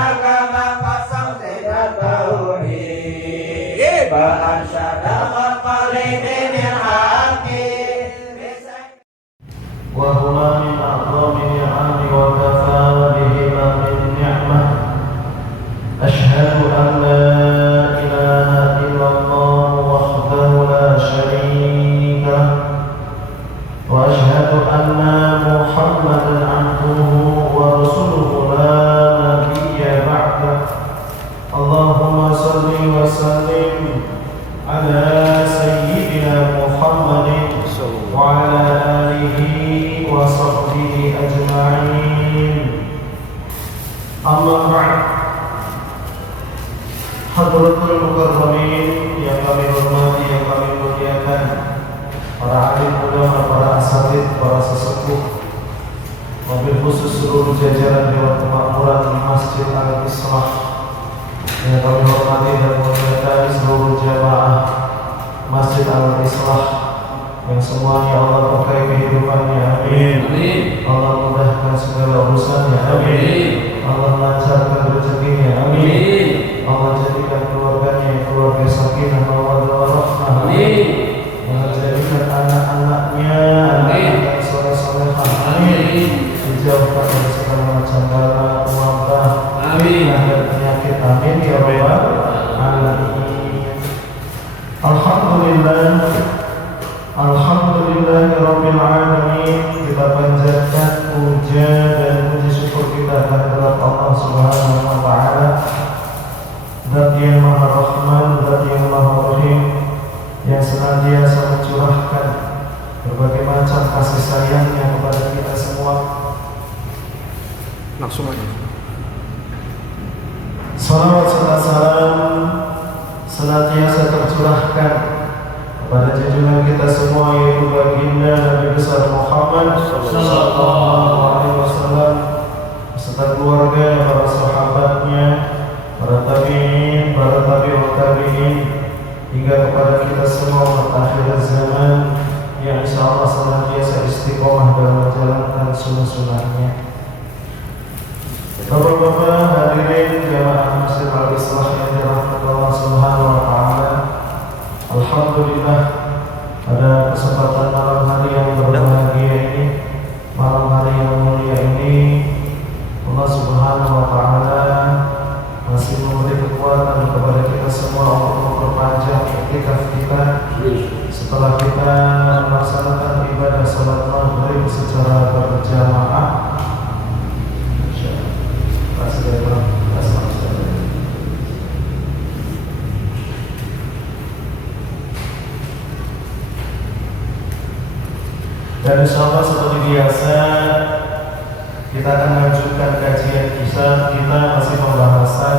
agama pasang tidak tauhid Ba'asyada maqalidin yang hati wa huma min a'zami ni'ami wa kafa bihima min ni'mah ashhadu an la ilaha illallah wahdahu la syarika wa ashhadu anna muhammadan abduhu wa rasuluhu la nabiyya ba'dah Allahumma salli wa sallim ala sayyidina Muhammadin wa ala alihi wa sahbihi ajma'in amma ba'd hadratul mukarramin yang kami hormati, yang kami muliakan, para alim ulama, para asatidz, para sesepuh, wabil khusus seluruh jajaran Dewan Kemakmuran Masjid Al-Islah yang kami hormati dan muliakan, seluruh jamaah Masjid Al-Islah yang semuanya Allah berkahi kehidupannya, amin. Allah mudahkan segala urusannya, amin. Allah lancarkan rezekinya, amin. Allah jadikan keluarganya keluarga sakinah mawaddah warahmah, amin. Allah jadikan anak-anaknya anak-anak soleh-solehah, amin. Dijauhkan dari segala macam bala, wabah, amin, dan penyakit, amin ya rabbal alamin. Alhamdulillah rabbil alamin. Kita panjatkan puja dan puji syukur kita kehadirat Allah Subhanahu wa taala, Zat yang Maha Rahman, Zat yang Maha Rahim, yang senantiasa mencurahkan berbagai macam kasih sayangnya kepada kita semua. Langsung aja. Salawat serta salam senantiasa tercurahkan kepada junjungan kita semua, yaitu baginda Nabi besar Muhammad sallallahu alaihi wasallam beserta keluarga, para sahabatnya, para tabi'in, para tabi'ut tabi'in, hingga kepada kita semua umat akhir zaman yang insyaallah senantiasa istiqomah dalam menjalankan sunnah-sunnahnya. Bapak-bapak hadirin jamaah Masjid Al-Islah yang dirahmati Allah Subhanahu wa taala. Alhamdulillah, pada kesempatan malam hari yang berbahagia ini, malam hari yang mulia ini, Allah Subhanahu wa taala masih memberi kekuatan kepada kita semua untuk memperpanjang iktikaf kita setelah kita melaksanakan ibadah salat maghrib secara berjamaah. Dan insyaallah seperti biasa kita akan lanjutkan kajian kita masih pembahasan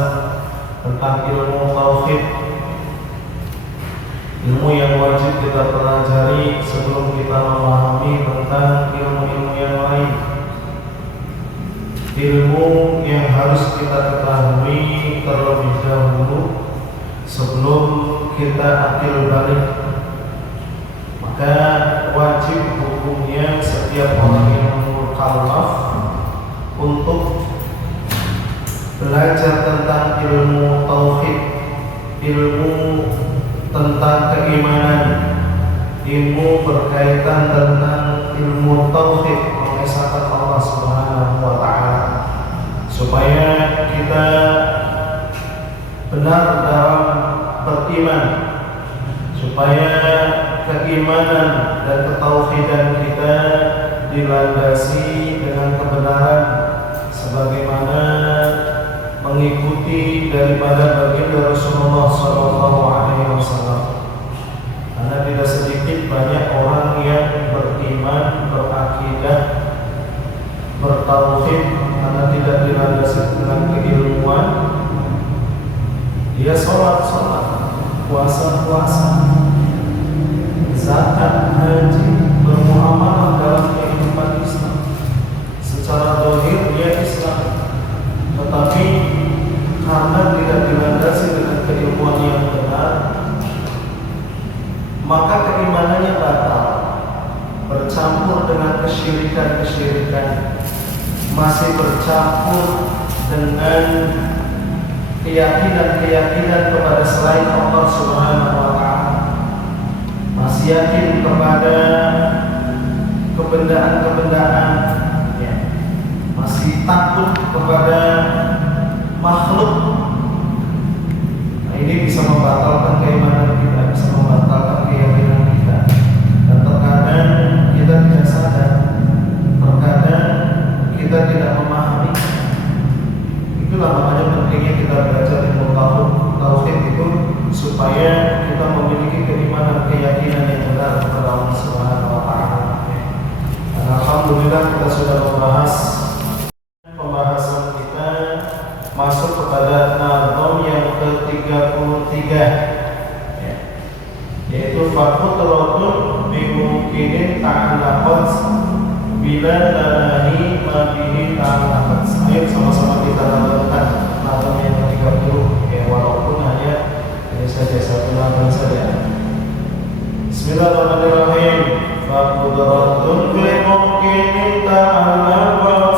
tentang ilmu tauhid, ilmu yang wajib kita pelajari sebelum kita memahami tentang ilmu-ilmu yang lain, ilmu yang harus kita ketahui terlebih dahulu sebelum kita akil balik. Maka wajib hukumnya setiap orang yang mukallaf untuk belajar tentang ilmu tauhid, ilmu tentang keimanan, ilmu berkaitan tentang ilmu tauhid, mengesahkan Allah Subhanahu wa taala, supaya kita benar dalam beriman, supaya keimanan dan ketauhidan kita dilandasi dengan kebenaran sebagaimana mengikuti daripada baginda Rasulullah SAW. Karena tidak sedikit banyak orang yang beriman, berakidah, bertauhid, karena tidak dilandasi dengan keilmuan, dia sholat, puasa, zakat, haji, bermuamalah dalam kehidupan Islam. Secara zahir dia Islam, tetapi karena tidak dilandasi dengan keilmuan yang benar, maka keimanannya batal, bercampur dengan kesyirikan, masih bercampur dengan keyakinan kepada selain Allah Subhanahu wa Ta'ala, masih yakin kepada kebendaan-kebendaan, ya, masih takut kepada makhluk. Nah, ini bisa membatalkan keimanan kita, bisa membatalkan keyakinan kita. Dan terkadang kita tidak sadar, terkadang kita tidak memahami. Itulah makanya pentingnya kita belajar ilmu tauhid itu, supaya kita memiliki keimanan, keyakinan yang benar kepada Allah Subhanahu wa Ta'ala. Dan alhamdulillah kita sudah membahas, pembahasan kita masuk kepada nazam yang ke-33, ya, yaitu fakutratun bimungkinin ta'alaqat bila tanahi mabihi ta'alaqat. Ayo sama-sama kita lakukan nazam yang ke-30, ya, walaupun hanya ini saja, satu nazam saja. Bismillahirrahmanirrahim. Fakutratun bimungkinin ta'alaqat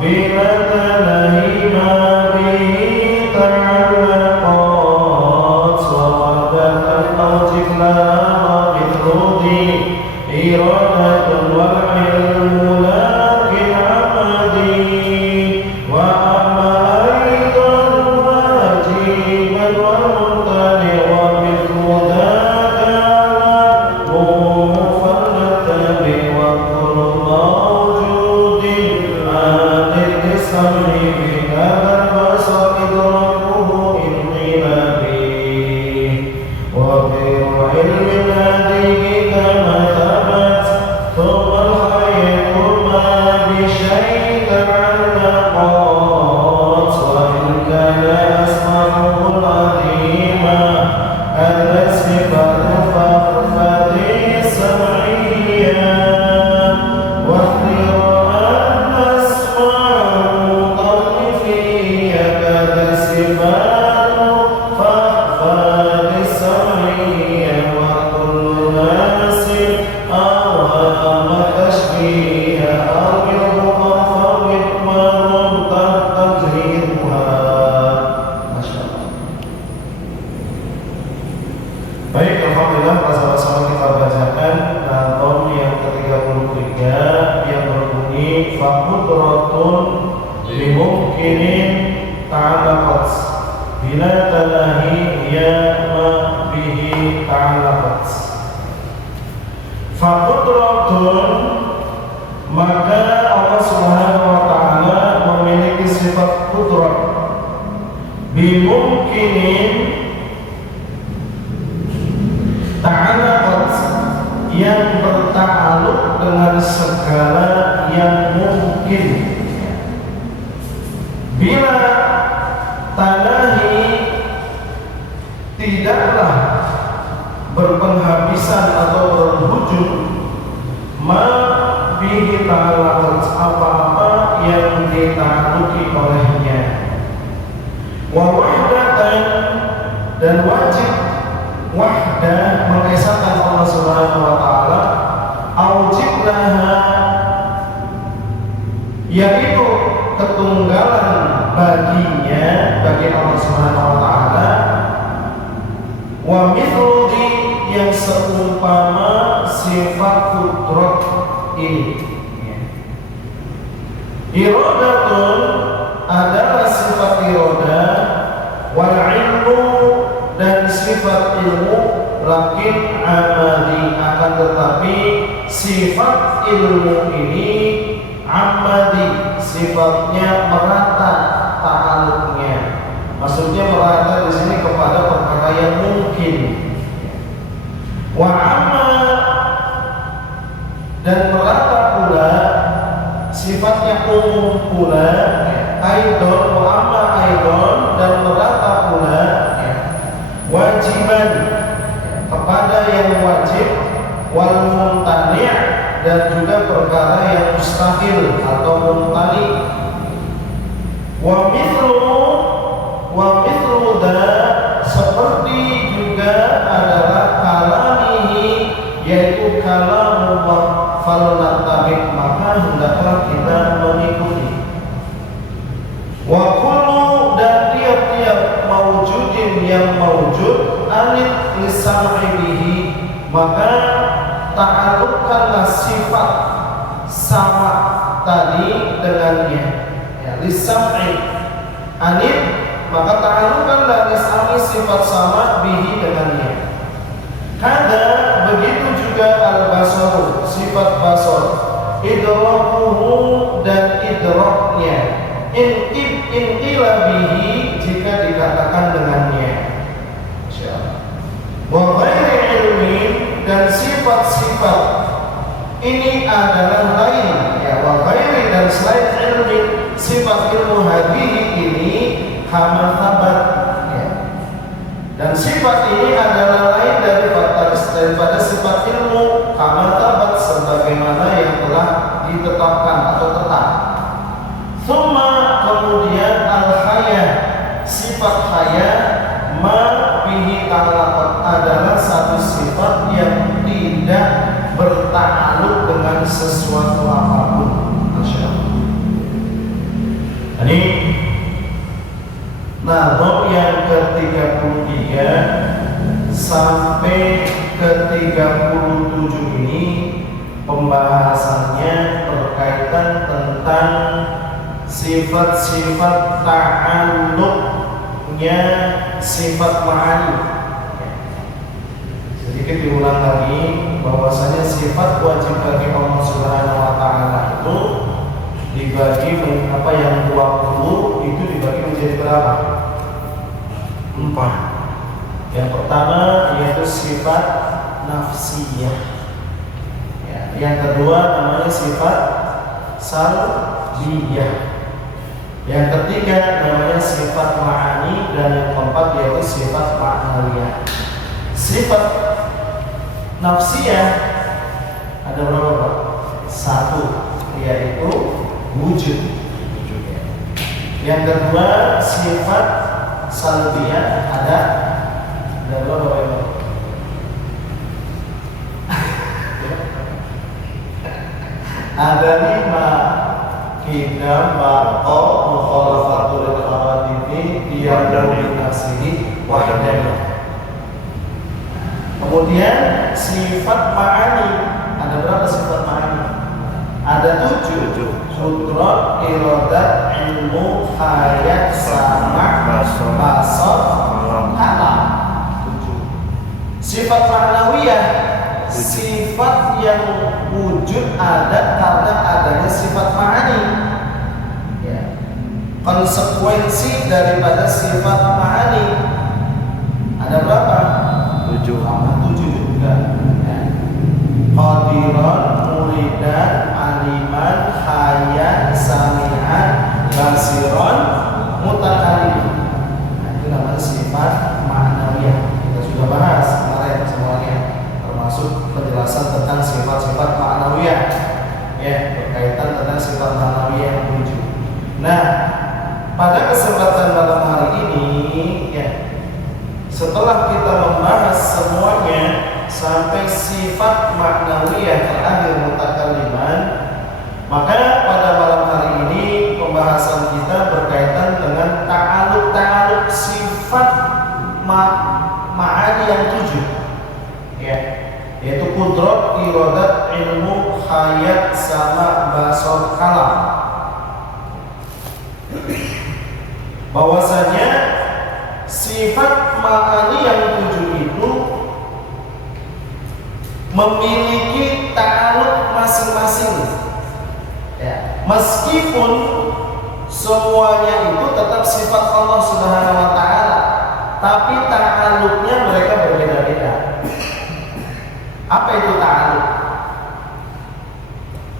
bila tanahi mabihi ta'alaqat wa wadatan awjibna ma'idrudi iradatun wal ilmu lakin amadi wa amma aidan wajiban wal muntani wa mithlu dhaka mufallatabi wa kullu mawjudin adil sam'i bihadal basar idrakuhu inqilabi wa biru ilmin hadihi kama thabat thumma al-hayatu ma bishay'in ta'allaqat wa in kana asma'uhu al-azima adla sifatu fa'fadi sam'iyya wa khira'an asma'u talifiyya kada sifatu fa'fadi sam'iyya wa kullu nasin awhama tashbihya arwihu afawid maruntan tajriha. Masya Allah. Baik, alhamdulillah, sama-sama kita bacakan nazam yang ke-33 yang berbunyi fakutratun bimungkinin ta'alaqat bila tanahi ya ma bihi ta'alaqat. Fakutratun, maka Allah Subhanahu wa Ta'ala memiliki sifat kudrat. Bimungkinin ta'alaqat, yang berta'aluk dengan segala yang mungkin. Bila tanahi, tidaklah berpenghabisan atau berhujung, ma bihi ta'alaqat, apa-apa yang dita'aluki olehnya. Wa wahdatan, dan wajib wahdah, mengesahkan Allah Subhanahu wa Ta'ala, aujibnaha, yaitu ketunggalan baginya, bagi Allah Subhanahu wa Ta'ala, wa mithludi, yang seumpama sifat kudrat ini. Iradatun adalah sifat irada, wal ilmu, dan sifat ilmu, lakin amadi, akan tetapi sifat ilmu ini amadi, sifatnya merata ta'aluknya. Maksudnya merata di sini kepada perkara yang mungkin. Wa amma, dan merata pula sifatnya umum pula, aidon, wa amma aidon, dan merata pula wajiban, kepada yang wajib, wal muntani', dan juga perkara yang mustahil atau muntani. Wa mithlu da, seperti juga adalah kalamihi, yaitu kalamullah, falnatabik, maka hendaklah kita mengikuti. Wa sifat sama tadi dengannya, ya, lisam'i anit, maka ta'alluqanlah lisam'i sifat sama bihi dengannya. Kada begitu juga al-basar, sifat basar, idrakuhu dan idraknya, inqila bihi jika dikatakan dengannya. Wa ghairi ilmin, dan sifat-sifat ini adalah lain, ya, wa ghairi, dan selain ilmi, sifat ilmu hadhihi ini hamathabat, ya. Dan sifat ini adalah lain daripada sifat ilmu hamathabat, sebagaimana yang telah ditetapkan atau tetap. Thumma, kemudian al-haya, sifat haya, ma bihi ta'alaqat, adalah satu sifat yang tidak berta'alluq dengan sesuatu apapun. Masya Allah. Ini nazam yang ke-33 sampai ke-37 ini pembahasannya berkaitan tentang sifat-sifat ta'alluqnya sifat ma'ani. Sedikit diulang lagi bahwasanya sifat wajib bagi Allah Subhanahu wa taala itu dibagi apa yang 20 itu dibagi menjadi berapa? 4. Yang pertama yaitu sifat nafsiyah. Ya, yang kedua namanya sifat salbiyah. Yang ketiga namanya sifat ma'ani, dan yang keempat yaitu sifat ma'nawiyah. Sifat nafsiyah ada berapa, Pak? 1, yaitu wujud. Yang kedua sifat salbiyah ada berapa, Pak? Ada 5. Qidam, baqa, mukhalafatul khawatifi, diadawi nafsihi, wahdana. Kemudian sifat ma'ani ada berapa sifat ma'ani? Ada 7. Qudrat, iradat, ilmu, khayat, sama, basar, kalam. 7. Sifat ma'nawiyah, sifat yang wujud ada karena adanya sifat ma'ani, ya. Konsekuensi daripada sifat ma'ani ada berapa? 7 juga, ya. Qadiran, muridan, aliman, hayat, sami'an, basiran, mutakalim. Nah, itu namanya sifat ma'nawiyah. Kita sudah bahas kemarin semuanya, termasuk penjelasan tentang sifat-sifat ma'nawiyah, ya, berkaitan tentang sifat ma'nawiyah yang wujud. Nah, pada kesempatan malam hari ini, ya, setelah kita membahas semuanya sampai sifat ma'nawiyah terakhir mutakalliman, maka pada malam hari ini pembahasan kita berkaitan dengan ta'alluq sifat ma'ani yang 7, ya, yaitu qudrat, iradat, ilmu, khayat, sama, basar, kalam. Bahwasanya sifat ma'ani yang 7 itu memiliki ta'alluq masing-masing, ya. Meskipun semuanya itu tetap sifat Allah Subhanahu wa taala, tapi ta'alluqnya mereka berbeda-beda. Apa itu ta'alluq?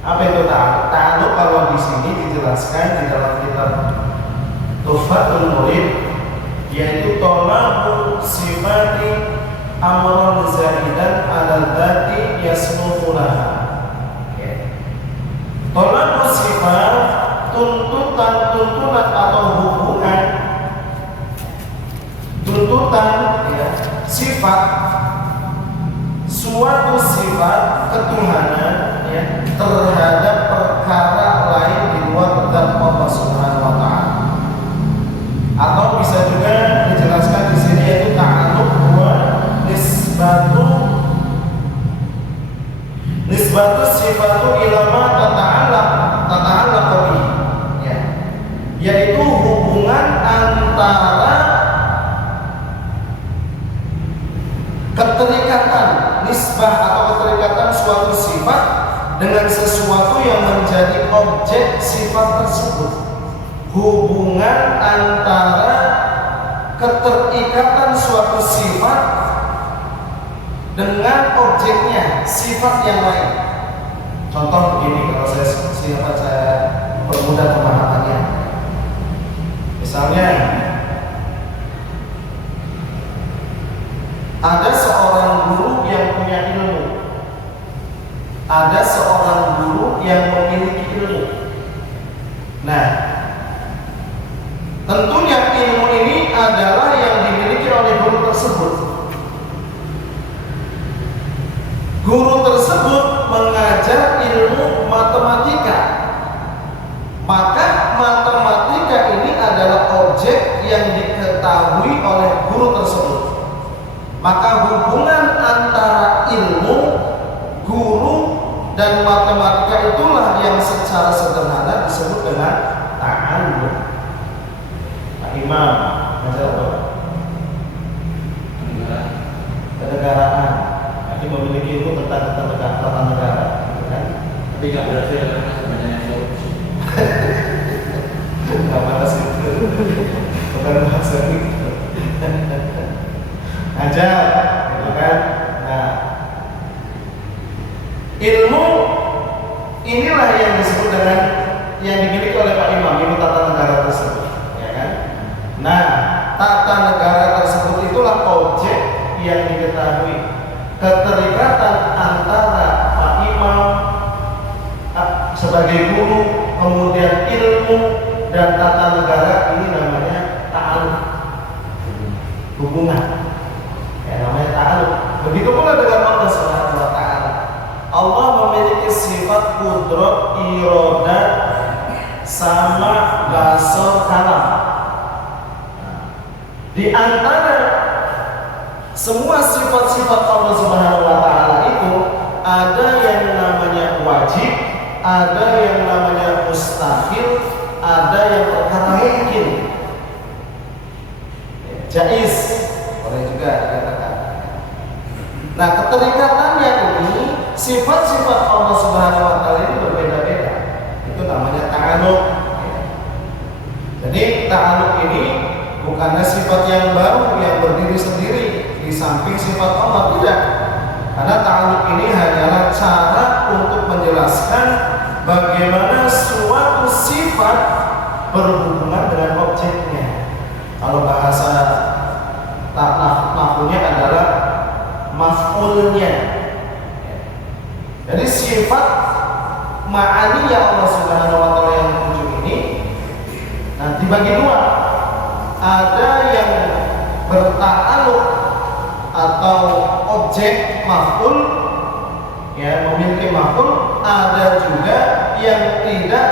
Apa itu ta'alluq? Ta'alluq kalau di sini dijelaskan di dalam kitab Tuhfatul Murid, yaitu tolabu sifati amron zaidan ala dzati yasmuhunaha. Tolabu sifat, tuntutan atau hubungan, ya, sifat, suatu sifat ketuhanan, ya, terhadap perkara lain di luar zat Allah Subhanahu wa taala. Atau bisa juga dijelaskan di sini yaitu ta'alluq wa nisbatu sesuatu ilama tata'allaq bihi, ya, yaitu hubungan antara keterikatan nisbah atau keterikatan suatu sifat dengan sesuatu yang menjadi objek sifat tersebut. Hubungan antara keterikatan suatu sifat dengan objeknya, sifat yang lain. Contoh begini, kalau saya permudah pemahamannya. Misalnya, ada seorang guru yang punya ilmu, ada seorang guru yang memiliki ilmu. Nah, tentunya ilmu ini adalah yang dimiliki oleh guru tersebut. Guru tersebut mengajar ilmu matematika, maka matematika ini adalah objek yang diketahui oleh guru tersebut. Maka hubungan antara ilmu, guru, dan matematika itulah yang secara sederhana disebut dengan ta'allum. Pak Imam, ngajar apa? Kenegaraan. Ini memiliki ilmu tentang tata negara, gitu kan? Tapi nggak berhasil karena sebenarnya korupsi. Nggak batas itu, bukan bahasa itu. Ngajar, gitu kan? Nah, ilmu inilah yang disebut dengan yang dimiliki oleh Pak Imam, ilmu tata negara tersebut, ya kan? Nah, tata negara tersebut itulah objek yang diketahui. Keterikatan antara Pak Imam sebagai guru, kemudian ilmu dan tata negara, ini namanya ta'alluq, hubungan. Ya, namanya ta'alluq. Begitu pula dengan Allah Subhanahu wa taala. Allah memiliki sifat qudrat, iradah, sama, basar, kalam. Di antara semua sifat-sifat Allah Subhanahu wa taala itu ada yang namanya wajib, ada yang namanya mustahil, ada yang perkara mungkin. Jaiz boleh juga dikatakan. Nah, keterikatannya ini, sifat-sifat Allah Subhanahu wa taala ini berbeda-beda. Itu namanya ta'alluq. Jadi ta'alluq ini bukannya sifat yang baru yang berdiri sendiri di samping sifat Allah, tidak. Karena ta'alluq ini hanyalah cara untuk menjelaskan bagaimana suatu sifat berhubungan dengan objeknya. Kalau bahasa nahwunya adalah maf'ulnya. Jadi sifat ma'ani ya Allah Subhanahu wa taala yang tujuh ini nanti dibagi dua. Ada yang berta'alluq atau objek maf'ul, ya, memiliki maf'ul. Ada juga yang tidak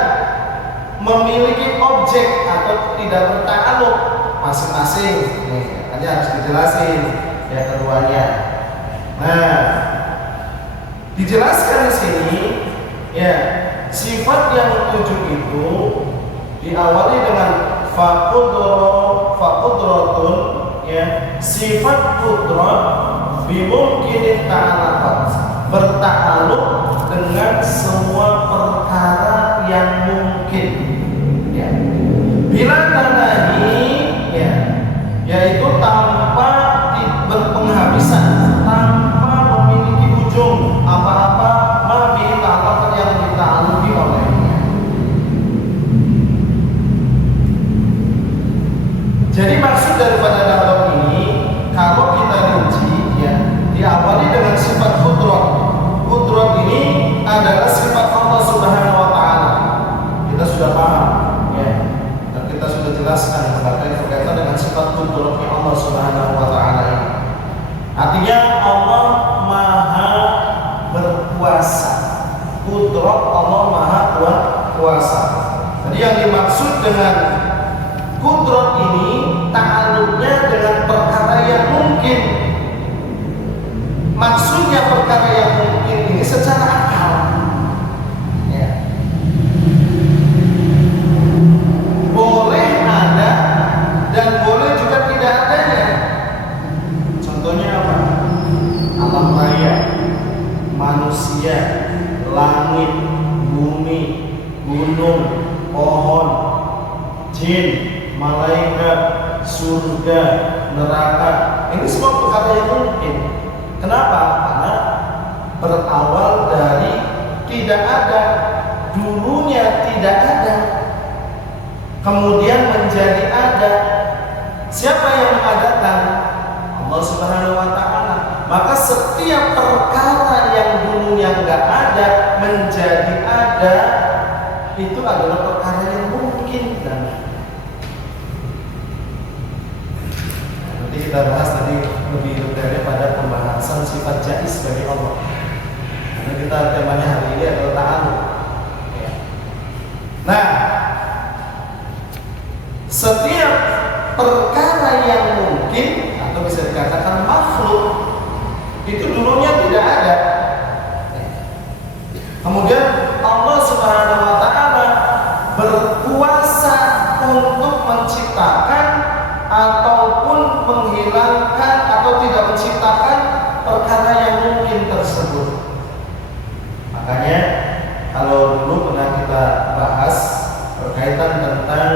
memiliki objek atau tidak berta'alluq, masing-masing. Nih, hanya harus dijelasin ya keduanya. Nah, dijelaskan di sini ya, sifat yang tujuh itu diawali dengan faqudratun, ya, sifat qudrat bimungkin ta'alluq, berta'alluq dengan semua perkara yang mungkin, ya, bila tanahi, ya, yaitu tanpa berpenghabisan, tanpa memiliki ujung apa-apa, mabi ta'alluq yang dita'alluqi olehnya. Jadi maksud daripada dalam ini, kalau kita rinci, ya, diawali dengan sifat qudrat. Qudrat ini adalah sifat Allah Subhanahu wa taala. Kita sudah paham, ya, dan kita sudah jelaskan berkaitan dengan sifat qudratnya Allah Subhanahu wa taala ini. Artinya Allah Maha berkuasa. Qudrat Allah Maha kuasa. Jadi yang dimaksud dengan qudrat ini ta'alluqnya dengan perkara yang mungkin. Maksudnya perkara yang mungkin ini secara akal. bumi, gunung, pohon, jin, malaikat, surga, neraka. Ini semua perkara yang mungkin. Kenapa? Karena berawal dari tidak ada, dulunya tidak ada, kemudian menjadi ada. Siapa yang mengadakan? Allah Subhanahu wa Ta'ala. Maka setiap perkara yang dulunya nggak ada menjadi ada, itu adalah perkara yang mungkin. Nanti kita bahas tadi lebih detailnya pada pembahasan sifat jaiz bagi Allah. Karena kita temanya hari ini adalah ta'alluq. Nah, setiap perkara yang mungkin atau bisa dikatakan makhluk itu dulunya tidak ada. Kemudian Allah Subhanahu wa Ta'ala berkuasa untuk menciptakan ataupun menghilangkan atau tidak menciptakan perkara yang mungkin tersebut. Makanya kalau dulu pernah kita bahas berkaitan tentang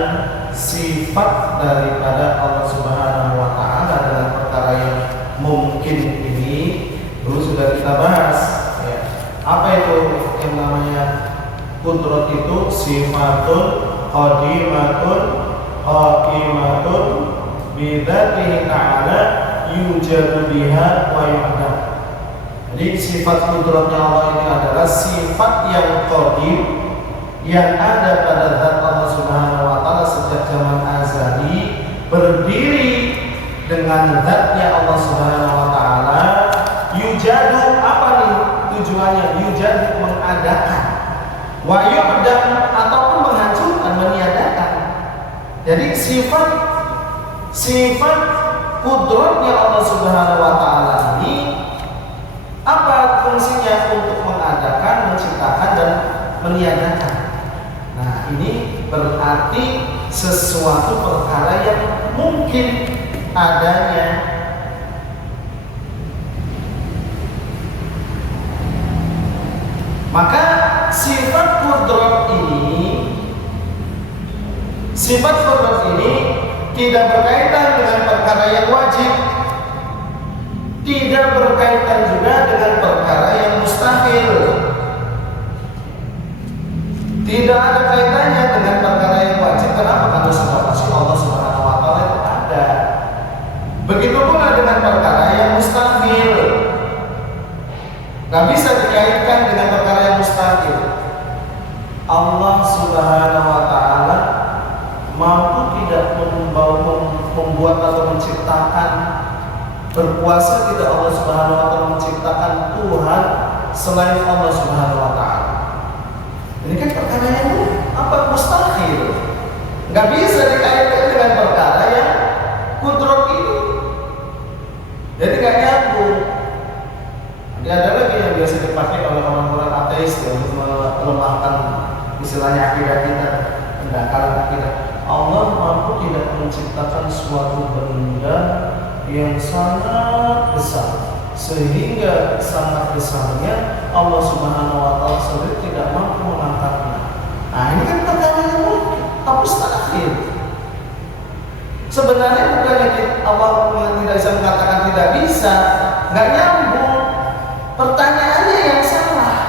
sifat daripada Allah Subhanahu wa Ta'ala dalam perkara yang mungkin ini, dulu sudah kita bahas ya. Apa itu yang namanya qudrat? Itu sifatun qadimatun qaqimatun bidzatihi ta'ala yujadu biha wa yu'dam. Jadi sifat qudratnya Allah ini adalah sifat yang qadim, yang ada pada zat Allah Subhanahu wa Ta'ala sejak zaman azali, berdiri dengan zatnya Allah Subhanahu wa Ta'ala. Yujadu, apa nih tujuannya? Yujadu, mengadakan, wa yu'dam, ataupun menghancurkan, meniadakan. Jadi sifat qudratnya Allah Subhanahu wa Ta'ala ini apa fungsinya? Untuk mengadakan, menciptakan, dan meniadakan. Nah, ini berarti sesuatu perkara yang mungkin adanya. Maka sifat qudrat ini tidak berkaitan dengan perkara yang wajib, tidak berkaitan juga dengan perkara yang mustahil, tidak ada kaitannya dengan perkara yang wajib. Kenapa? Karena sudah pasti Allah Subhanahu wa Ta'ala itu ada. Begitu pula dengan perkara yang mustahil, nggak bisa dikaitkan dengan perkara yang mustahil. Allah Subhanahu wa Ta'ala mampu tidak membuat atau menciptakan, berkuasa tidak Allah Subhanahu wa Ta'ala menciptakan Tuhan selain Allah Subhanahu wa Ta'ala. Ini kan perkara yang mustahil, nggak bisa dikaitkan dengan perkara yang qudrat ini. Jadi nggak nyambung. Nanti ada lagi yang biasa dipakai oleh orang-orang ateis ya, untuk melemahkan istilahnya akidah kita, pendangkalan akidah. Allah mampu tidak menciptakan suatu benda yang sangat besar, sehingga sangat besarnya Allah Subhanahu wa Ta'ala sendiri tidak mampu mengangkatnya. Nah, ini kan perkara yang mustahil. Sebenarnya bukannya Allah tidak bisa mengatakan tidak bisa, nggak nyambung. Pertanyaannya yang salah.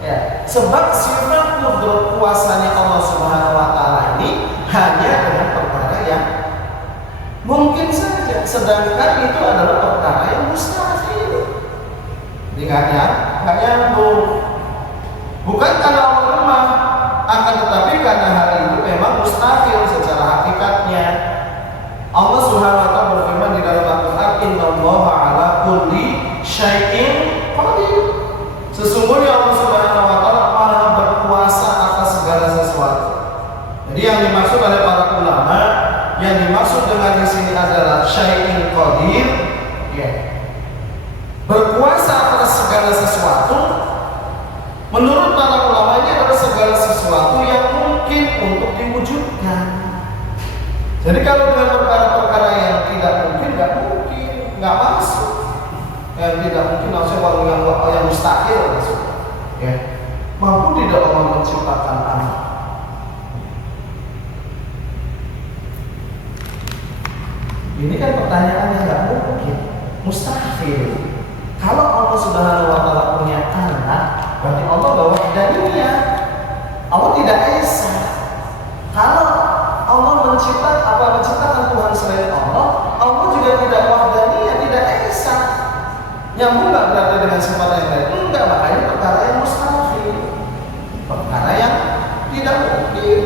Ya, sebab sifat qudrat kuasanya Allah Subhanahu wa Ta'ala ini hanya dengan perkara yang mungkin saja, sedangkan itu adalah perkara yang mustahil. Jadi nggak nyambung. Bukan karena Allah lemah, akan tetapi karena hal itu memang mustahil secara hakikatnya. Allah Subhanahu wa Ta'ala berfirman di dalam Al-Qur'an, "Innallaha 'ala kulli syai'in qadir." Sesungguhnya Allah Subhanahu wa Ta'ala Maha berkuasa atas segala sesuatu. Jadi yang dimaksud oleh para ulama, yang dimaksud dengan di sini adalah syai'in qadir, ya. Berkuasa atas segala sesuatu. Menurut para ulama ini adalah segala sesuatu yang mungkin untuk diwujudkan. Jadi kalau dengan perkara-perkara yang tidak mungkin, nggak masuk. Yang tidak mungkin, maksudnya yang mustahil maksudnya. Ya. Mampu tidak Allah menciptakan anak? Ini kan pertanyaan yang nggak mungkin, mustahil. Kalau Allah Subhanahu wa Ta'ala punya anak, berarti Allah bahwa wahdaniyah. Allah tidak esa. Kalau Allah menciptakan Tuhan selain Allah, Allah juga tidak wahdaniyah, tidak esa. Nyambung nggak berarti dengan sifat yang lain? Enggak, makanya perkara yang mustahil, perkara yang tidak mungkin.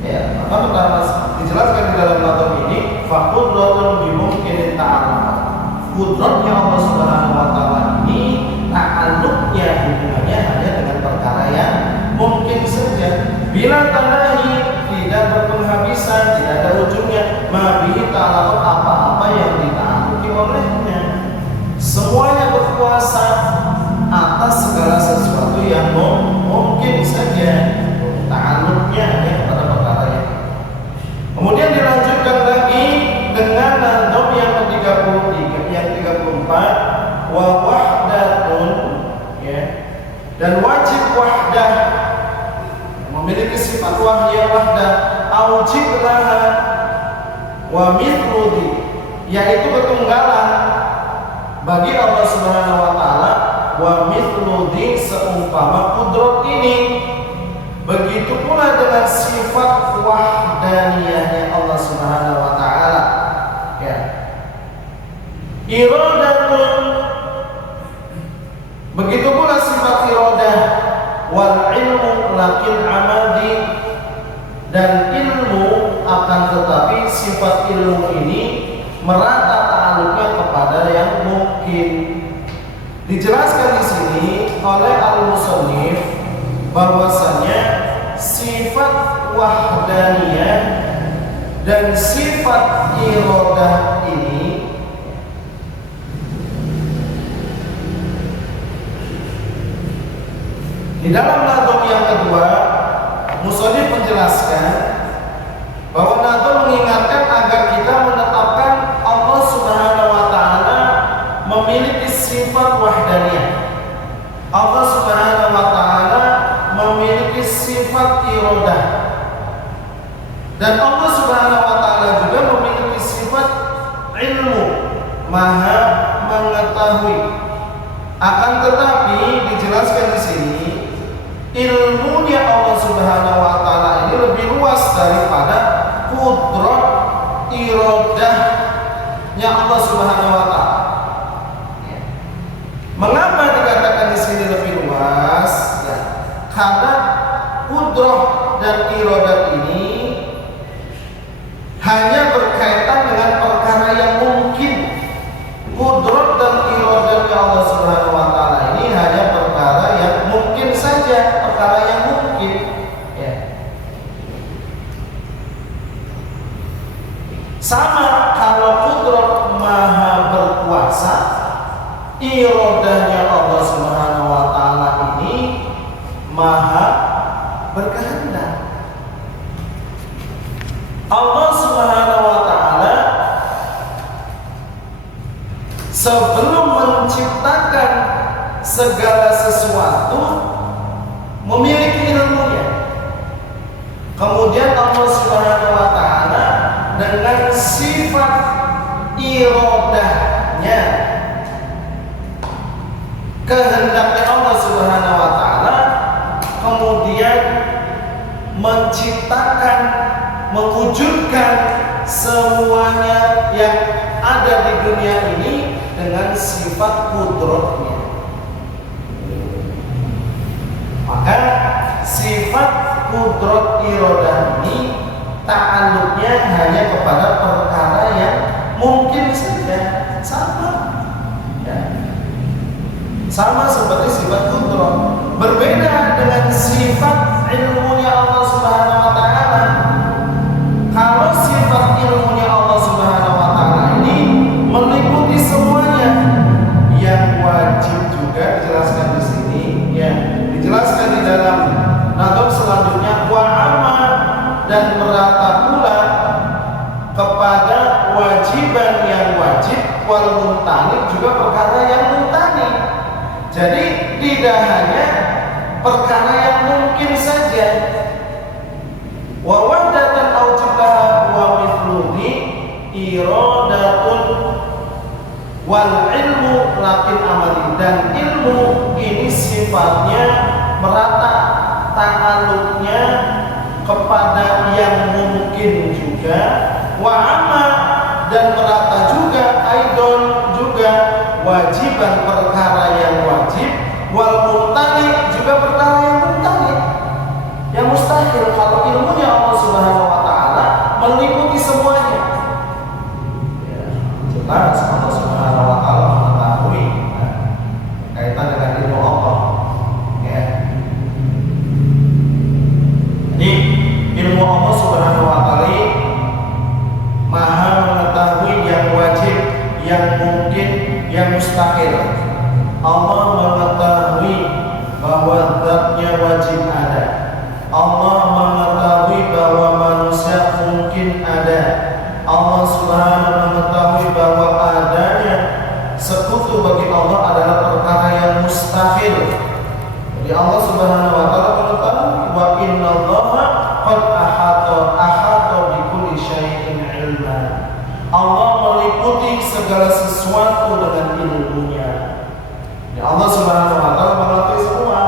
Ya, maka perkara dijelaskan di dalam materi ini, faqudratun bimungkinin ta'ala. Kudratnya Allah Subhanahu wa Ta'ala ini ta'alluqnya hubungannya hanya dengan perkara yang mungkin saja. Bila tanahi tidak berpenghabisan, tidak ada ujungnya, mabihi ta'ala apa-apa yang dita'alluqi olehnya. Semuanya berkuasa atas segala sesuatu yang mungkin saja. Ta'alluqnya hanya kepada perkara yang. Kemudian dilanjutkan lagi dengan nadom yang ke-33, yang 34, wa wahdatun, ya, dan wajib wahdah, memiliki sifat wahdah, aujib laha wa mithludi, yaitu ketunggalan bagi Allah Subhanahu wa Ta'ala, wa mithludi, seumpama kudrat ini. Begitu pula dengan sifat wahdaniyahnya Allah Subhanahu wa Ta'ala, ya. Iradatun, begitu pula sifat iradah, wal ilmu lakin amadi, dan ilmu akan tetapi sifat ilmu ini merata ta'alluqnya kepada yang mungkin. Dijelaskan di sini oleh al-musannif bahwasanya sifat wahdaniyah dan sifat iradah ini di dalam nadom yang kedua, musannif menjelaskan bahwa nadom mengingatkan agar kita menetapkan Allah Subhanahu wa Ta'ala memiliki sifat wahdaniyah. Allah Subhanahu wa Ta'ala memiliki sifat iradah, dan Allah Subhanahu wa Ta'ala juga memiliki sifat ilmu, maha mengetahui. Akan tetapi dijelaskan di sini, ilmunya Allah Subhanahu wa Ta'ala ini lebih luas daripada kudrat iradahnya Allah Subhanahu wa Ta'ala. Mengapa dikatakan di sini lebih luas? Ya, karena kudrah dan iradat ini hanya berkaitan dengan perkara yang mungkin. Kudrat dan iradatnya Allah Subhanahu wa Ta'ala ini hanya perkara yang mungkin saja, perkara yang mungkin. Ya. Sama kalau kudrat maha berkuasa, iradahnya Allah Subhanahu wa Ta'ala ini maha berkehendak. Allah Subhanahu wa Ta'ala sebelum menciptakan segala sesuatu memiliki ilmunya. Kemudian Allah Subhanahu wa Ta'ala dengan sifat iradahnya, kehendaknya Allah Subhanahu wa Ta'ala, kemudian menciptakan, mewujudkan semuanya yang ada di dunia ini dengan sifat kudratnya. Maka sifat kudrat iradah ini ta'alluqnya hanya kepada perkara yang mungkin saja, sama, ya. Sama seperti sifat kudrat. Berbeda dengan sifat ilmunya Allah Subhanahu wa Ta'ala. Kalau sifat ilmunya Allah Subhanahu wa Ta'ala ini meliputi semuanya, yang wajib juga dijelaskan di sini, ya, dijelaskan di dalam nadom selanjutnya, wa amma, dan merata pula kepada wajiban yang wajib, wal muntani, juga perkara yang muntani. Jadi tidak hanya perkara yang mungkin saja. Wa wahdatan au jiblaha wa mithluhi iradatun wal ilmu lakin amali, dan ilmu ini sifatnya merata, ta'alluqnya kepada yang mungkin juga, wa amal, dan merata juga aidon juga wajiban perkara yang wajib, wal mutali juga perkara yang mutali, yang mustahil. Kalau ilmunya Allah Subhanahu wa taala meliputi semuanya. Ya, jelas Allah Subhanahu wa taala mengetahui kaitan dengan ilmu Allah. Ya. Jadi ilmu Allah Subhanahu wa taala maha mengetahui yang wajib, yang mungkin, yang mustahil. Allah mengetahui bahwa zatnya wajib ada. Allah mengetahui bahwa manusia mungkin ada. Allah Subhanahu mengetahui bahwa adanya sekutu bagi Allah adalah perkara yang mustahil. Jadi Allah Subhanahu wa taala mengetahui wa innallaha qad ahata bi kulli syai'in ilma. Allah meliputi segala sesuatu dengan ilmunya. Ya, Allah Subhanahu wa taala mengetahui semua.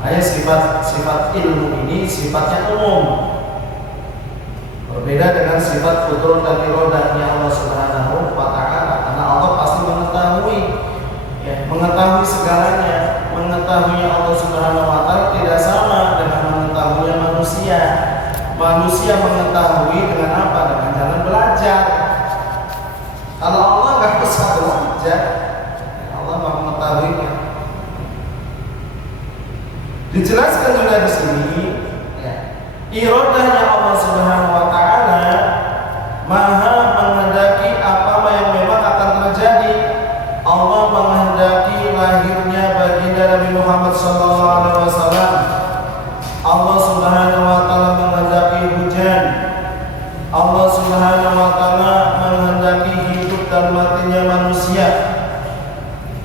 Makanya sifat ilmu ini sifatnya umum, berbeda dengan sifat futur dan iradahnya Allah Subhanahu wa taala. Karena Allah pasti mengetahui, ya, mengetahui segalanya. Mengetahui Allah Subhanahu wa taala tidak sama dengan mengetahui manusia. Manusia mengetahui dengan apa? Dengan jalan belajar. Kalau Allah nggak bisa belajar, Allah nggak mengetahuinya. Dijelaskan juga di sini, ya, iradahnya Allah Subhanahu wa taala maha menghendaki apa yang memang akan terjadi. Allah menghendaki lahirnya baginda Nabi Muhammad SAW. Allah Subhanahu wa taala menghendaki hujan. Allah Subhanahu wa taala menghendaki hidup dan matinya manusia.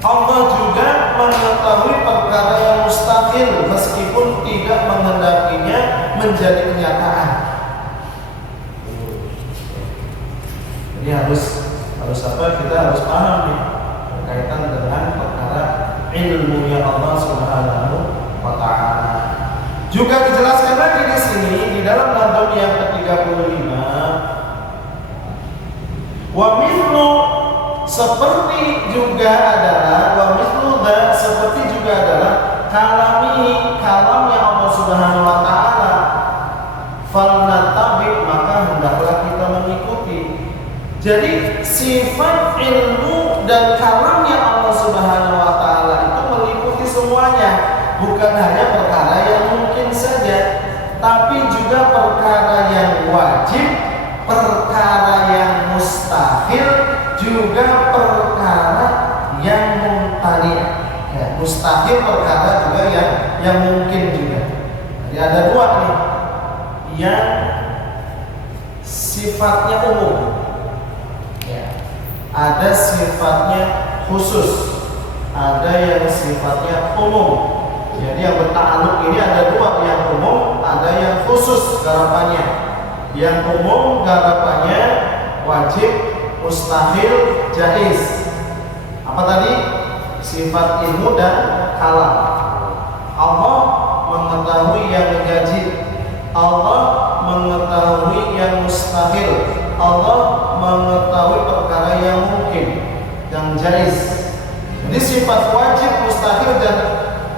Allah juga mengetahui perkara yang mustahil meskipun tidak menghendakinya menjadi kenyataan. Jadi harus apa? Kita harus paham nih berkaitan dengan perkara ilmunya Allah Subhanahu wa taala. Juga dijelaskan lagi di sini di dalam Nadm yang ke-35, wa mithlu, seperti juga adalah, wa mithlu da, seperti juga adalah kalami, kalamnya Allah Subhanahu wa taala, falnatabi, maka hendaklah kita mengikuti. Jadi sifat ilmu dan kalamnya Allah Subhanahu wa taala itu meliputi semuanya, bukan hanya perkara yang mungkin saja, tapi juga perkara yang wajib, perkara yang mustahil, juga perkara yang mumtani'. Ya, mustahil perkara juga yang mungkin juga. Jadi ada dua nih, yang sifatnya umum, ya, ada sifatnya khusus, ada yang sifatnya umum. Jadi yang bertakluk ini ada dua, yang umum, ada yang khusus garapannya. Yang umum garapannya wajib, mustahil, jaiz. Apa tadi? Sifat ilmu dan kalam. Allah mengetahui yang wajib, Allah mengetahui yang mustahil, Allah mengetahui perkara yang mungkin, yang jaiz. Jadi sifat wajib, mustahil, dan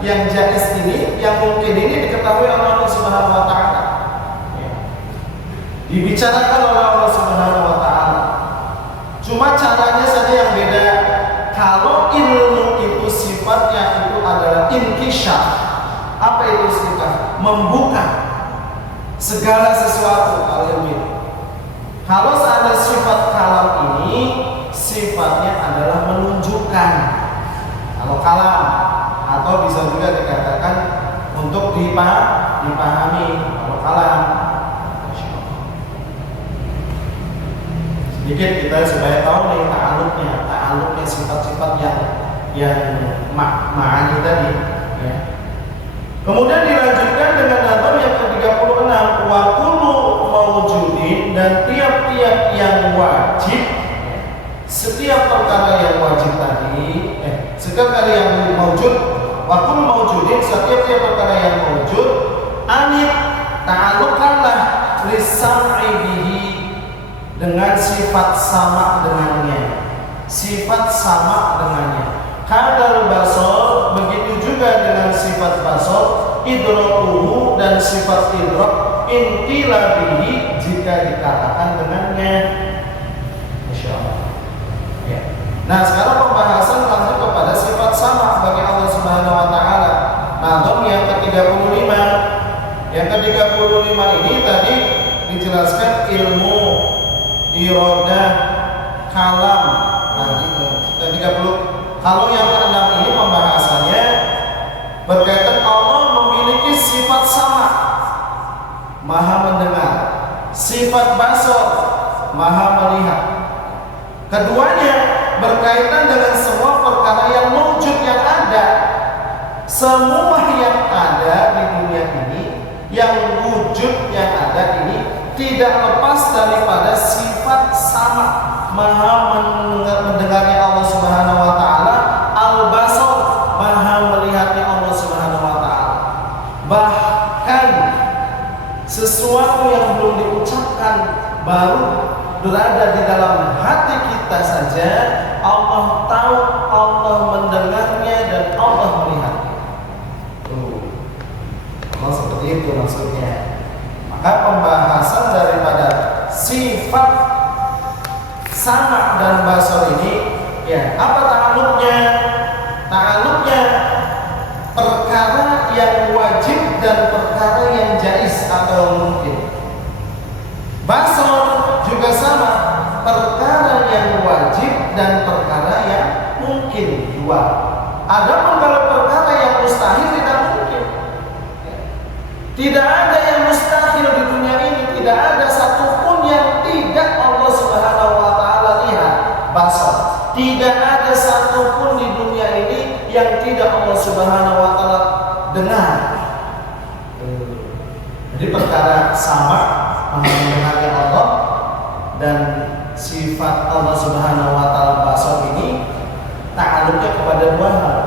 yang jaiz ini, yang mungkin ini diketahui oleh Allah Subhanahu wa taala. Dibicarakan oleh Allah Subhanahu wa taala. Cuma caranya saja yang beda. Kalau ilmu itu sifatnya itu adalah inkisyaf. Apa itu sifat? Membuka segala sesuatu. Kalau ada sifat kalam ini, sifatnya adalah menunjukkan. Kalau kalam, atau bisa juga dikatakan untuk dipahami. Kalau kalam, sedikit kita supaya tahu nih ta'aluknya. ta'alluqnya sifat-sifat yang ma'ani tadi, ya. Kemudian dilanjutkan dengan nazam yang ke-36, wa kullu mawjudin, dan tiap-tiap yang wajib, setiap perkara yang wajib tadi, setiap perkara yang mawjud, wa kullu mawjudin, setiap-tiap perkara yang mawjud, anit ta'alluqkanlah lisam'i bihi, dengan sifat sama dengannya, sifat sama dengannya. Kadal basar, begitu juga dengan sifat basar, idrakuhu, dan sifat idrak, intila bihi, jika dikatakan dengannya. Masya Allah. Ya. Nah, sekarang pembahasan lanjut kepada sifat sama bagi Allah Subhanahu wa taala. Nazam yang ke-35. Yang ke-35 ini tadi dijelaskan ilmu, iradah, kalam. Nah, ke-30. Kalau yang ke-6 ini pembahasannya berkaitan Allah memiliki sifat sama, maha mendengar, sifat basar, maha melihat. Keduanya berkaitan dengan semua perkara yang wujud yang ada. Semua yang ada di dunia ini, yang wujud yang ada ini, tidak lepas daripada sifat sama, maha mendengarnya Allah Subhanahu wa taala, al-basar, maha melihatnya Allah Subhanahu wa taala. Bahkan sesuatu yang belum diucapkan, baru berada di dalam hati kita saja, Allah tahu, Allah mendengarnya, dan Allah melihatnya. Allah seperti itu maksudnya. Maka pembahasan daripada sifat sama dan basar ini, ya, apa ta'alluqnya? Ta'alluqnya perkara yang wajib dan perkara yang jaiz atau mungkin. Basar juga sama, perkara yang wajib dan perkara yang mungkin, dua. Adapun kalau perkara yang mustahil, tidak mungkin. Tidak ada yang mustahil di dunia ini, tidak ada satupun yang tidak Allah Subhanahu wa taala lihat, basar. Tidak ada satupun di dunia ini yang tidak Allah Subhanahu wa taala dengar. Jadi perkara sama, mendengarnya Allah, dan sifat Allah Subhanahu wa taala basar ini ta'alluqnya kepada dua hal.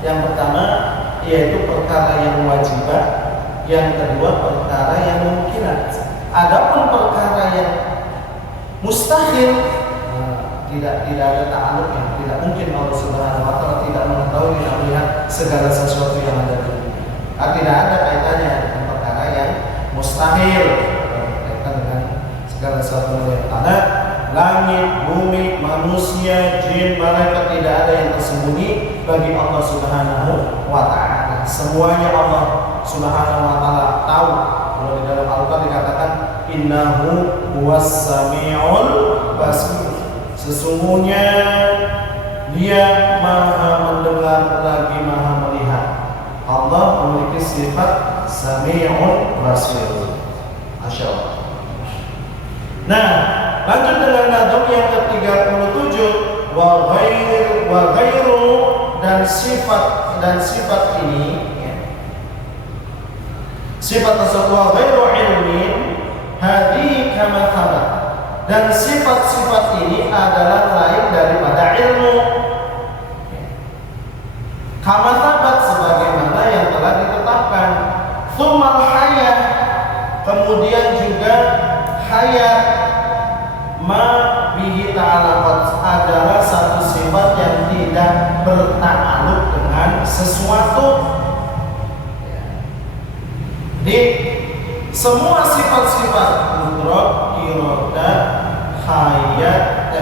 Yang pertama yaitu perkara yang wajibah, yang kedua perkara yang mungkinat. Adapun perkara yang mustahil, tidak ada ta'alluqnya, tidak mungkin Allah Subhanahu wa taala tidak mengetahui dan melihat segala sesuatu yang ada di dunia. Tidak ada kaitannya dengan perkara yang mustahil, berkaitan dengan segala sesuatu yang ada, langit, bumi, manusia, jin, malaikat, tidak ada yang tersembunyi bagi Allah Subhanahu wa taala. Semuanya Allah Subhanahu wa taala tahu. Kalau di dalam Al-Qur'an dikatakan innahu huwas samiul basir. Sesungguhnya Dia maha mendengar lagi maha melihat. Allah memiliki sifat sami'un basir. Masya Allah. Nah, lanjut dengan nazam yang ke-37, wa ghairu, dan sifat ini, ya. Sifat tersebut wa ghairu ilmin hadi kama thabat, dan sifat-sifat ini adalah lain daripada ilmu, kama thabat, sebagaimana yang telah ditetapkan. Tsummal hayat, kemudian juga hayat, ma bihi ta'alaqat, adalah satu sifat yang tidak berta'alluq dengan sesuatu. Jadi semua sifat-sifat qudrat, iradah, hayat,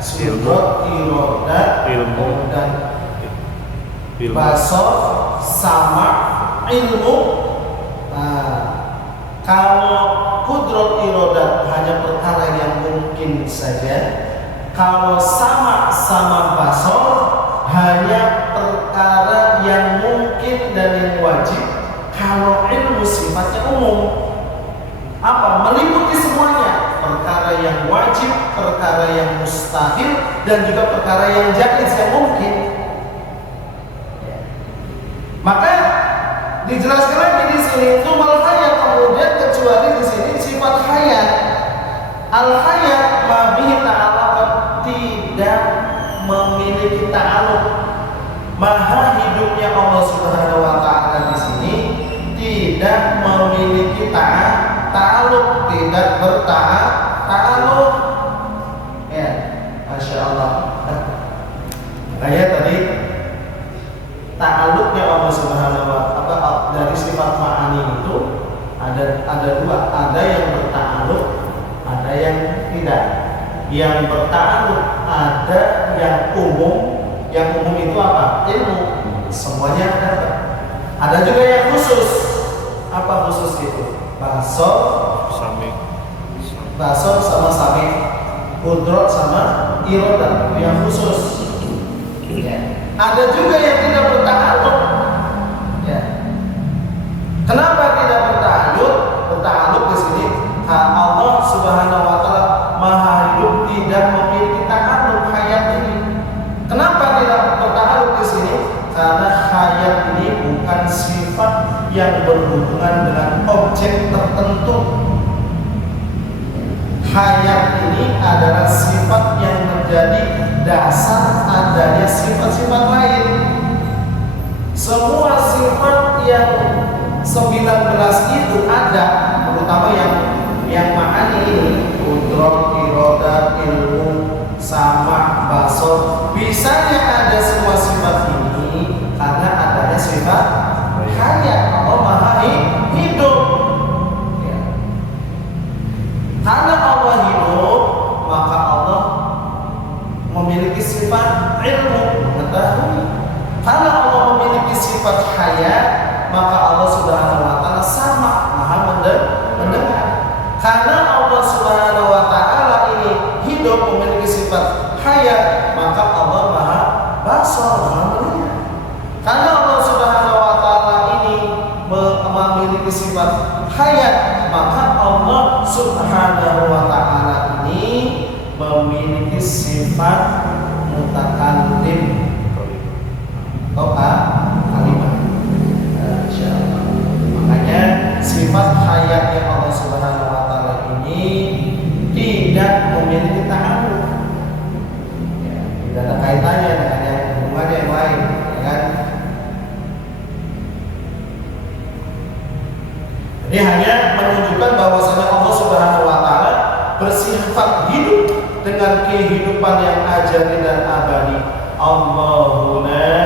sifat, iradah, ilmu, dan basar, sama, ilmu. Kalau qudrat, iradah hanya perkara yang mungkin saja. Kalau sama basar hanya perkara yang mungkin dan yang wajib. Kalau ilmu sifatnya umum, apa? Meliputi semuanya, perkara yang wajib, perkara yang mustahil, dan juga perkara yang jaiz yang mungkin. Maka dijelaskan lagi di sini tumal hayat, kemudian kecuali di sini sifat hayat. Al hayat ma bihi ta'alluq, tidak memiliki ta'alluq. Maha hidupnya Allah Subhanahu wa taala di sini tidak memiliki ta'alluq, tidak berta'alluq. Ya, Masya Allah. Makanya tadi ta'alluqnya Allah Subhanahu wa taala dari sifat ma'ani itu ada dua, ada yang berta'alluq, ada yang tidak. Yang berta'alluq ada yang umum. Yang umum itu apa? Ilmu, semuanya ada. Ada juga yang khusus. Apa khusus itu? Basor sama sami, kudrot sama irodah, yang khusus. Ya. Ada juga yang tidak berta'alluq. Ya. Kenapa tidak berta'alluq? Berta'alluq di sini Allah Subhanahu wa taala Maha hidup, tidak memiliki ta'alluq hayat ini. Kenapa tidak berta'alluq di sini? Karena hayat ini bukan sifat yang berhubungan dengan objek tertentu. Hayat ini adalah sifat yang menjadi dasar adanya sifat-sifat lain. Semua sifat yang 19 itu ada, terutama yang ma'ani ini, kudrat, irodah, ilmu, sama, basor. Bisanya ada semua sifat ini karena adanya sifat hayat. Allah Maha hidup. Ya. Karena Allah hidup, maka Allah memiliki sifat ilmu, mengetahui. Karena Allah memiliki sifat hayat, maka Allah Subhanahu wa taala sama, Maha mendengar. Karena Allah Subhanahu wa taala ini hidup, memiliki sifat hayat, maka Allah Maha basar, Maha melihat. Karena Allah Subhanahu wa taala ini memiliki sifat hayat, maka Allah Subhanahu wa taala ini memiliki sifat mutakallim atau kalimat. Insyaallah. Makanya sifat hayatnya Allah Subhanahu wa taala ini tidak memiliki ta'alluq. Ya, tidak ada kaitannya dengan yang hubungannya yang lain, ya kan? Jadi hanya menunjukkan bahwasanya Allah Subhanahu wa taala bersifat hidup dengan kehidupan yang ajali dan abadi. Allahu la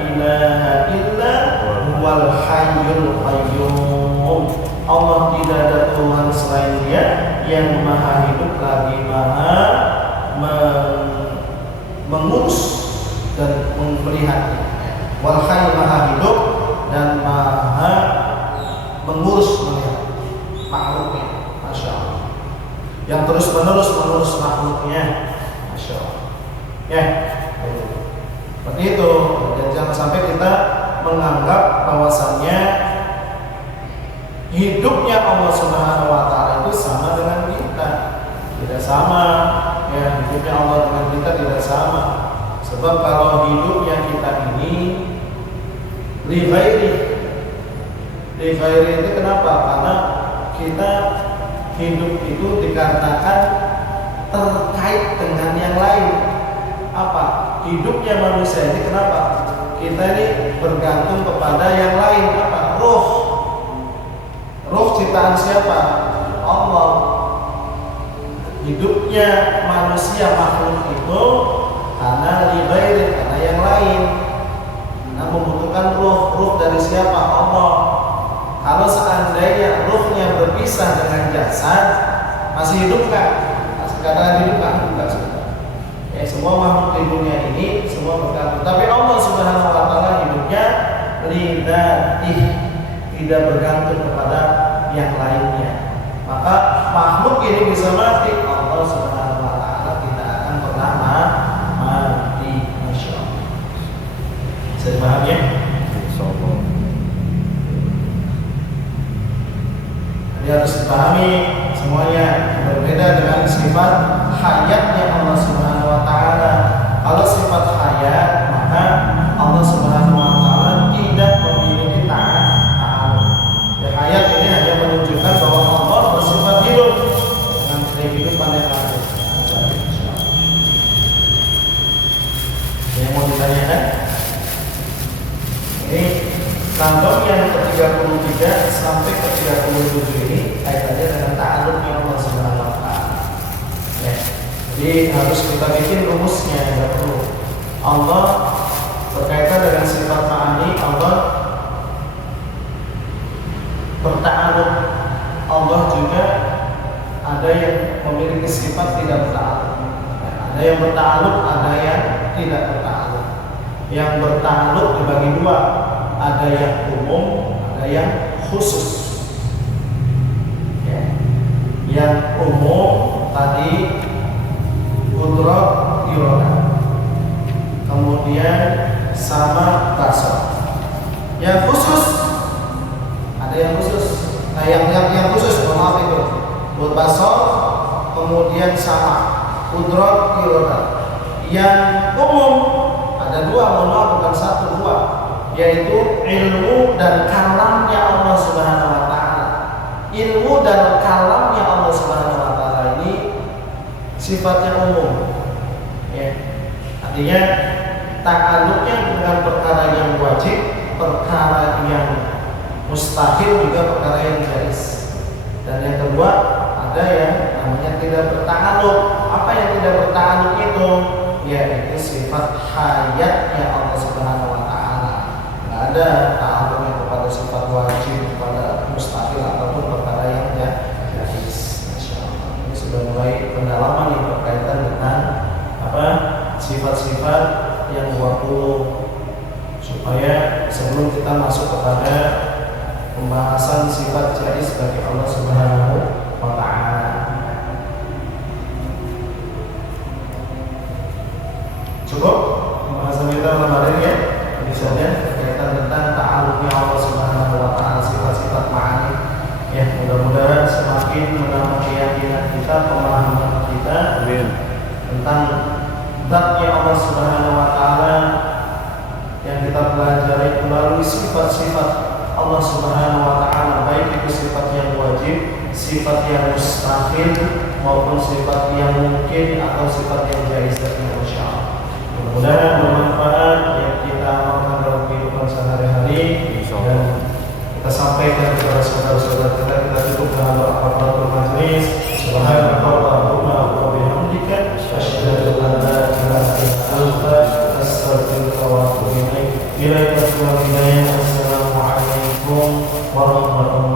ilaha illa huwal hayyul qayyum. Allah tidak ada Tuhan selain Dia yang maha hidup lagi maha mengurus dan melihat. Wal hayy maha hidup dan maha mengurus melihat makhluknya. Masya Allah. Yang terus menerus mengurus makhluknya. Masya Allah. Ya. Seperti itu. Dan jangan sampai kita menganggap bahwasannya hidupnya Allah Subhanahu wa taala itu sama dengan kita. Tidak sama. Ya, hidupnya Allah dengan kita tidak sama. Sebab kalau hidupnya kita ini li ghairi itu kenapa? Karena kita hidup itu dikarenakan terkait dengan yang lain. Apa? Hidupnya manusia ini kenapa? Kita ini bergantung kepada yang lain. Apa? Ruh ciptaan siapa? Allah. Hidupnya manusia makhluk itu karena li ghairi, karena yang lain. Karena membutuhkan ruh dari siapa? Allah. Kalau seandainya ruhnya berpisah dengan jasad, masih hidup kan? Masih katakan hidup kan? Enggak sudah. Ya, semua makhluk di dunia ini semua bergantung. Tapi Allah Subhanahu wa taala hidupnya li dzatih, tidak bergantung kepada yang lainnya. Maka makhluk ini bisa mati, Allah Subhanahu wa taala tidak akan pernah mati. Masya Allah. Bisa dipahami ya? Insyaallah. Jadi harus dipahami semuanya. Berbeda dengan sifat hayatnya Allah Subhanahu wa taala. taala. Kalau sifat hayat, maka Allah Subhanahu wa taala tidak memiliki ta'aluk. Ya, hayat ini hanya menunjukkan bahwa Allah bersifat hidup dengan kehidupan yang ada. Yang mau ditanyakan? Ini kalau yang ke-33 sampai ke-37 ini kaitannya dengan ta'aluknya Allah Subhanahu wa taala. Ya. Jadi harus kita bikin rumusnya, enggak perlu. Allah berkaitan dengan sifat ma'ani, Allah berta'aluk. Allah juga ada yang memiliki sifat tidak berta'aluk. Ada yang berta'aluk, ada yang tidak berta'aluk. Yang berta'aluk dibagi dua, ada yang umum, ada yang khusus. Ya. Yang umum tadi kudrat iroda, kemudian sama basar. Yang khusus ada yang khusus. Nah, yang khusus, maaf itu buat basar, kemudian sama kudrat iroda. Yang umum ada dua, maaf bukan satu, dua, yaitu ilmu dan kalamnya Allah Subhanahu wa taala. Ilmu dan kalamnya Allah Subhanahu wa taala ini sifatnya umum. Ya. Artinya ta'aluknya dengan perkara yang wajib, perkara yang mustahil, juga perkara yang jaiz. Dan yang kedua, ada yang namanya tidak berta'aluk. Apa yang tidak berta'aluk itu? Yaitu sifat hayatnya Allah Subhanahu wa taala. Enggak ada ta'aluknya kepada sifat wajib, kepada mustahil ataupun perkara yang jaiz. Masyaallah. Ini sudah mulai pendalaman yang berkaitan dengan apa? Sifat-sifat yang 20, supaya sebelum kita masuk kepada pembahasan sifat jaiz bagi Allah Subhanahu wa taala. Cukup pembahasan kita malam hari ini ya. Ini saja berkaitan tentang ta'aluknya Allah Subhanahu wa taala, sifat-sifat ma'ani. Ya, mudah-mudahan semakin menambah keyakinan kita, pemahaman kita tentang zatnya Allah Subhanahu wa taala yang kita pelajari melalui sifat-sifat Allah Subhanahu wa taala, baik itu sifat yang wajib, sifat yang mustahil, maupun sifat yang mungkin atau sifat yang jaiz dari insyaallah. Mudah-mudahan bermanfaat yang kita amalkan dalam kehidupan sehari-hari, dan kita sampaikan kepada saudara-saudara kita. Kita tutup dengan doa kafaratul majlis. Subhanallahumma wa bihamdika asyhadu an la ilaha illa anta astaghfiruka wa atubu ilaik. Assalamualaikum warahmatullahi wabarakatuh.